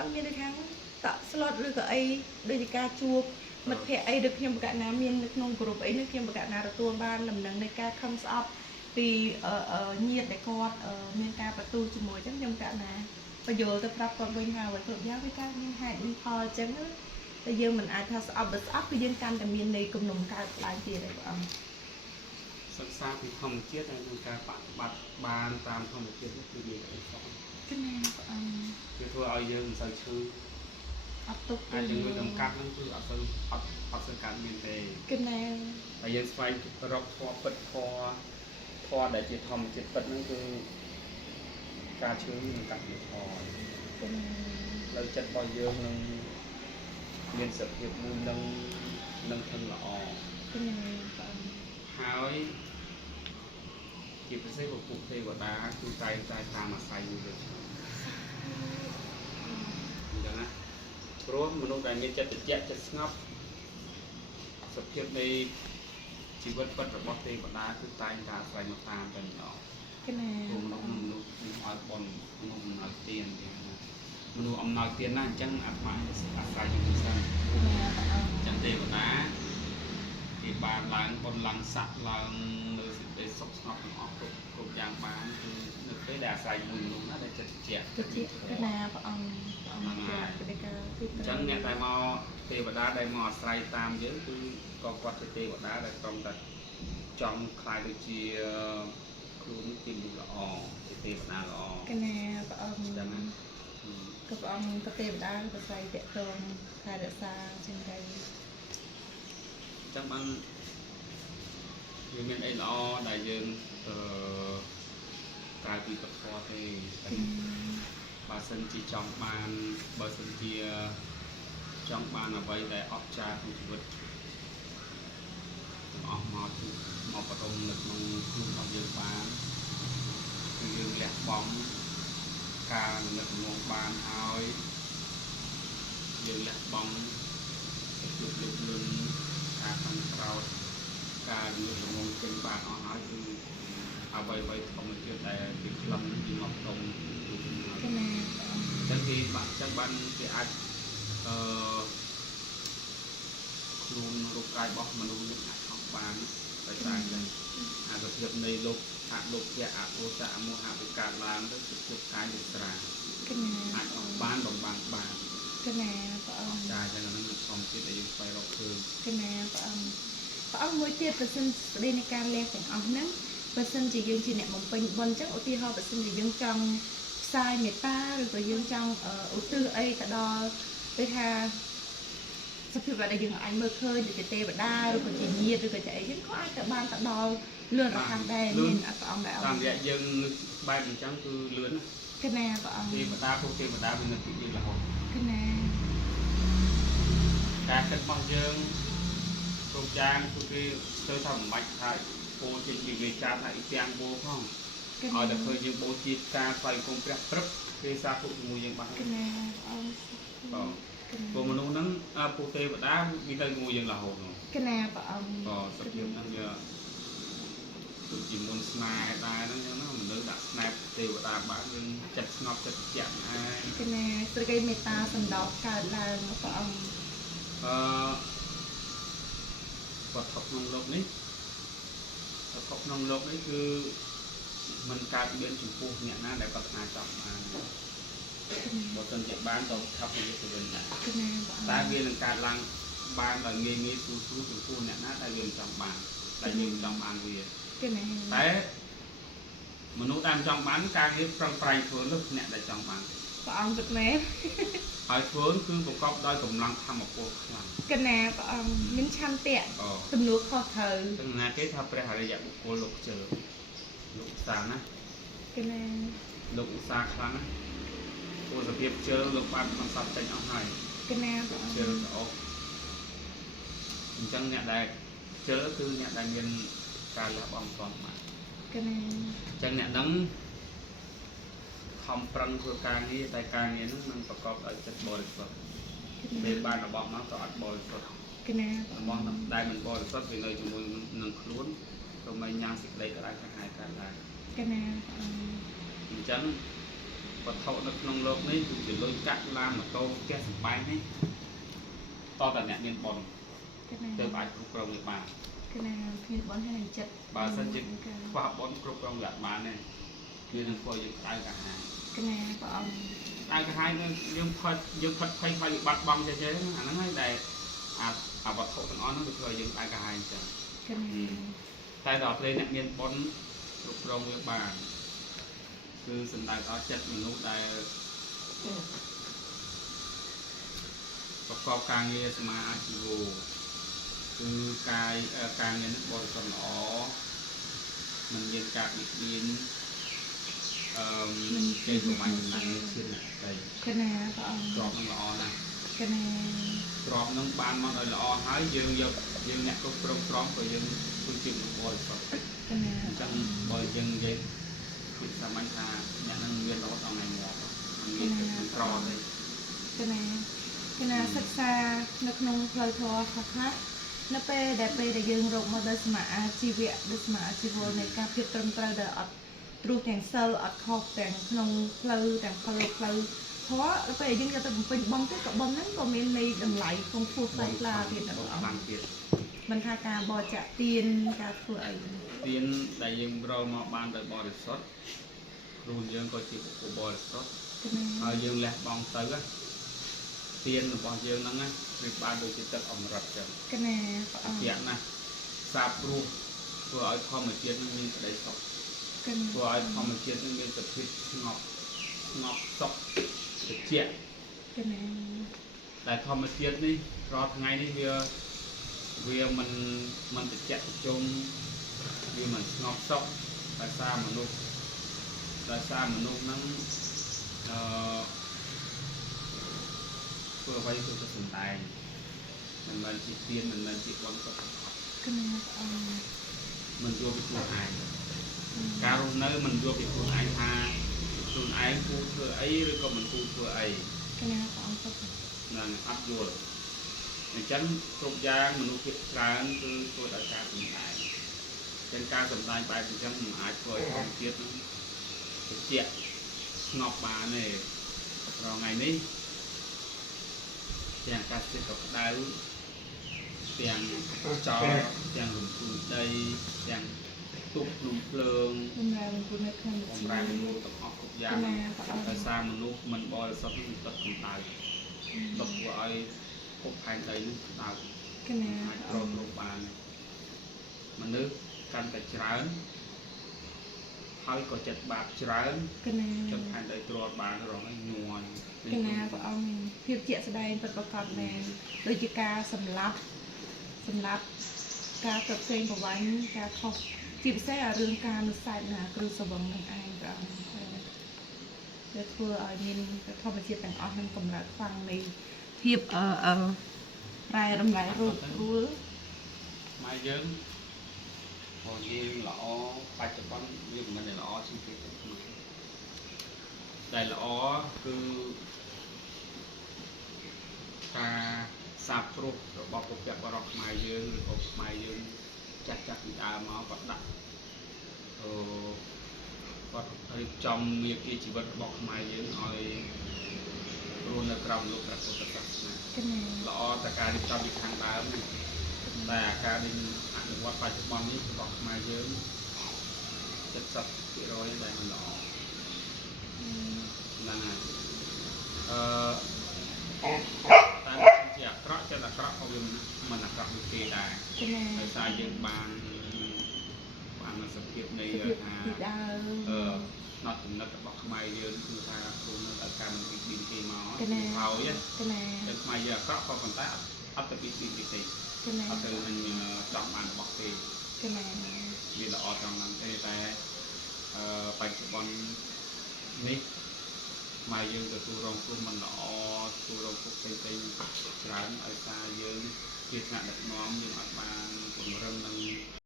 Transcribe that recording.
អត់មានដូចខាងតក់ slot ឬក៏អីដូចជាការជួបមិត្តភ័ក្តិអីដូចខ្ញុំបកណាមាននៅក្នុងក្រុមអីនេះខ្ញុំបកណាទទួលបានដំណឹងនៃការខំស្អប់ពីញាតិដែលគាត់មានការបន្ទូជាមួយអញ្ចឹងខ្ញុំកណាបញ្យល់ទៅប្រាប់គាត់វិញហើយគ្រប់យ៉ាងវាកើតមានហេតុមានផលអញ្ចឹងតែយើងមិនអាចថាស្អប់បើស្អប់គឺយើងកាន់តែមាននៃគំនុំកើតឡើងទៀតឯព្រះអង្គសិក្សាពីធម្មជាតិហើយនឹងការបប្រតិបត្តិបានតាមធម្មជាតិនោះគឺមានអីផងគឺណាព្រះអង្គវាធ្វើឲ្យយើងមិនសូវឈឺអត់ទុកហើយយើងមិនកំកាត់ហ្នឹងគឺអត់សូវអត់សង្កាត់មានទេគឺណាហើយយើងស្វែងរកធម៌ពិតធម៌ដែលជាធម្មជាតិពិតហ្នឹងគឺការឈឺនឹងកាត់បន្ថយលើចិត្តរបស់យើងនឹងមានសភាពមួយនឹងធឹងល្អហើយជាពិសេសពួកទេវតាគឺតែតាមអាស្រ័យមួយយើងអញ្ចឹងណាព្រោះមនុស្សដែលមានចិត្តត្រជាក់ចិត្តស្ងប់សភាពនៃជីវិតពិតរបស់ទេវតាគឺតែងតែអាស្រ័យមកតាមតែម្ដងគឺណាមនុស្សឲ្យបនមនុស្សអំណោយទានមនុស្សអំណោយទានណាអញ្ចឹងអាត្មាអាស្រ័យនឹងសិនអញ្ចឹងទេវតាគេបានឡើងបនឡើងស័កឡើងនៅសេចក្តីសុខស្ងប់ទាំងអស់គ្រប់យ៉ាងបានគឺនៅពេលដែលអាស្រ័យមួយមនុស្សណាដែលចិត្តជាគឺណាព្រះអង្គហ្នឹងហើយអញ្ចឹងអ្នកដែលមកទេវតាដែលមកអាស្រ័យតាមយើងគឺក៏គាត់ជាទេវតាដែលត្រង់តែចង់ខ្លាយទៅជាខ្លួនជាមនុស្សល្អជាទេវតាល្អគឺណាព្រះអង្គចឹងណាក៏ព្រះអង្គក៏ទេវតាប្រស័យតេតងថែរក្សាចឹងទៅចឹងបានវាមានអីល្អដែលយើងក្រៅពីពធទេបើសិនជាចង់បានបើសិនជាចង់បានអ្វីដែលអស្ចារ្យក្នុងជីវិតទាំងអស់មកបដុំនៅក្នុងខ្លួនរបស់យើងបានគឺយើងលះបង់ការនឹកងងបានហើយយើងលះបង់ជួបលុបលុនការខំក្រោតការលួចល្ងងចេញបានអស់ហើយគឺអ្វីធម្មជាតិដែលពីខ្លឹមពីមកដុំគឺណាចឹងគេបាក់ចឹងបានគេអាចខ្លួនរូបកាយរបស់មនុស្សនឹងអាចខំបានដោយសារចឹងអាសភាពនៃលោកថាលោកជាអោសៈអមោហៈវិការឡើងទៅជាពុទ្ធកាយវិស្រាគឺណាអាចអស់បានបំបានគឺណាព្រះអង្គចាចឹងហ្នឹងគឺធម្មជាតិដែលយើងស្វែងរកឃើញគឺណាព្រះអង្គមួយទៀតប្រសិនស្ដីនៃការលះទាំងអស់ហ្នឹងបើសិនជាយើងជាអ្នកបំពេញបុណ្យអញ្ចឹងឧទាហរណ៍បើសិនជាយើងចង់ផ្សាយមេត្តាឬក៏យើងចង់ឧទ្ទិសអីទៅដល់ដូចថាសភាពដែលយើងអាចមើលឃើញដូចជាទេវតាឬក៏ជាញាតិឬក៏ជាអីយើងក៏អាចទៅបានទៅដល់លឿនរហ័សដែរមានព្រះអង្គដែរតាមរយៈយើងបែបអញ្ចឹងគឺលឿនណាគឺណាព្រះអង្គទេវតាពួកទេវតាវានៅទីនេះរហូតគឺណាការគិតរបស់យើងគ្រប់យ៉ាងគឺគេស្ទើរថាមិនបាច់ថាពោលជាវិវិចារថាអ៊ីទាំងពោលផងឲ្យតែឃើញយើងបូជាការថ្វាយគុំព្រះព្រឹកគេសាធុជាមួយយើងបានគឺណាបងពួកមនុស្សហ្នឹងពួកទេវតាវាទៅជាមួយយើងរហូតហ្នឹងគឺណាព្រះអង្គក៏សភាពហ្នឹងវាដូចជាមុនស្នេហ៍ដែរហ្នឹងចឹងណាមនុស្សដាក់ស្នេហ៍ទេវតាបានយើងចិត្តស្ងប់ចិត្តត្រជាក់ឯងគឺណាស្រគេមេត្តាសន្តោសកើតឡើងព្រះអង្គវត្ថុក្នុងលោកនេះគឺมันកើតមានចំពោះអ្នកណាដែលប្រាថ្នាចង់បានបើមិនជាបានទៅថាប់ទៅវិញដែរតែវានឹងកើតឡើងបានដោយងាយស្រួលចំពោះអ្នកណាដែលយើងចង់បានដែលយើងចង់បានវាតែមនុស្សដែលចង់បានការងារប្រឹងប្រែងធ្វើលើអ្នកដែលចង់បានព្រះអង្គពិតមែនហើយធ្វើគឺប្រកបដោយកម្លាំងធម៌ពលខ្លាំងកណាព្រះអង្គមានឆន្ទៈទំនួលខុសត្រូវទាំងណាគេថាព្រះអរិយបុគ្គលលោកជើលោកឧស្សាហ៍ណាកណាលោកឧស្សាហ៍ខ្លាំងណាព្រោះសភាពជើលោកបានបន្សត់ចេញអស់ហើយកណាព្រះអង្គជើស្អុកអញ្ចឹងអ្នកដែលជើគឺអ្នកដែលមានការលះបង់ផងបាទកណាអញ្ចឹងអ្នកហ្នឹងខំប្រឹងធ្វើការងារតែការងារហ្នឹងมันប្រកបដោយចិត្តបរិសុទ្ធពេលបានរបស់មកក៏អត់បរិសុទ្ធកណារបស់ដែលមិនបរិសុទ្ធវានៅជាមួយនឹងខ្លួនក៏មិនញ៉ាំសេចក្តីក្តៅក្រហាយកើតឡើងកណាអញ្ចឹង vật thụ nó nông lộc này cũng chỉ lôi cắt làm mà câu kia sừng bay này to tận nhẹ miền bồn từ bài cục rồng nhật bản cái này phiên bón hay là chật bà sân chích khoa học bón cục rồng nhật bản này như là phơi dựng tay cả hai cái này có tay cả hai dương phật phơi bắt băng cho chế nó nói đây vật thụ nó được phơi dựng tay cả hai cái này tay đọt lên nhẹ miền bón cục rồng nhật bảnคือสันดานเอาจัดมนุษย์ได้ประกอบการเงินสมาอาชีวคือการเงินบริษัทอ๋อมันเงินการบิดเบียนเกี่ยวกับมันนั่นชื่อไหนใจกรอบน้องอ๋อนะกรอบน้องบานมันอ๋อหายยืงเนี่ยก็พร้อมก็ยังคุณจิ๋มบริษัทจังบริยังยังสมัยทาอย่างนั้นเรียนรถเอาไงหมดมันมีเป็นกรอเลยcái này sắc xa nước nông phơi thua khá nó pe để dương rộng mà đất mà chi viện đất mà chi vô này cà phê trơn trơn để ở trụ đèn sơ ở khóc đèn nông phơi thoa nó pe dương cho tụi mình bông cái cọng bông nắng còn miền này đầm lại không phù say là thì nóมันค่าการบอจะเตียนการเฟื่อย เตียนแต่ยังเรามาบ้านโดยบริสุทธิ์รูนยังก็จีบกูบริสุทธิ์ยังแหลกบองเต๋อเตียนบองยังนั่งไงริบบ้านโดยจิตตอมรับจังกันแน่เตียนนะซาบรูตัวไอ้ทอมมาเตียนมันมีได้สกตัวไอ้ทอมมาเตียนมันมีสติงอกสกเจี๊ยกันแน่แต่ทอมมาเตียนนี่รอไงนี่vì mình tự chạy chung vì mình ngọc sốc tại sao mà nụ nó vừa vay tôi cho sừng tài mình chỉ tiền mình chỉ bóng tập mình vô bị chuột ai caro nơi mình vô bị chuột ai tha chuột ai phu thừa ấy rồi còn mình phu thừa ấy là áp dụng chân cục giang mình nuôi cá từ tôi đã cá sầm đại trên cá sầm đại bài thì chân mình ai phơi không tiết chẹt ngọc bà này rồi ngày ní chàng cá sẽ cọc đáy chàng cho chàng lùm đây chàng tụt lùm phơn ông ra mình nuôi tập học cục giang tại sao mình bò sắp mình tập cầm tay tập gọi cục hành đầy nước đào rồi bàn mà nước cần phải tráng hơi có chật bạc tráng chật hành đầy rồi bàn rồi nó nhồi cái nào của ông phiêu chuyện sau đây vậtประกอบ này đôi chỉ ca sầm lấp ca tập kênh của bánh ca khóc chỉ sẽ ở đường ca nó sai là cứ sờ bóng ng ai rồi để thưa ở nhìn không phải chuyện bằng óc nên cầm lại phăng này hiệp rài đâm lại rúa mai dưỡng hồi nhiên lọ ba chục con nhưng mình này lọ xin cái đây lọ cứ ta sạp ruột rồi bọc cục chặt vào mai dưỡng rồi cục mai dưỡng chặt bị máu vật đặt vật trong miệng kia chỉ vật bọc mai dưỡng hỏi luôn là cầm lúc là cột tập lọแต่การที่จำอีกทางตามแต่การที่อันวัดปัจจุบันนี้บอกมาเยอะ70%ได้มันหล่อนั่นไงแต่อยากกระจะกระเอาเงินมันกระดูกเกยได้ไปใส่เยอะบางมันสเก็ตในนอดถึงนักบอกมาเยอะคือทางคุณอาการมันดินเกยมาเขาเนี่ยเป็นมาเยอะก็พอคนใต้อัพแต่ดินติดอัพแต่มันจอมมันบอกเกยมีละออจอมนั้นแต่ปัจจุบันนี้มาเยอะกับตัวรองตัวมันละออตัวรองพวกเป็นร้านไอซาเยอะเกี่ยวกับน้องยังอัดบางคนเริ่ม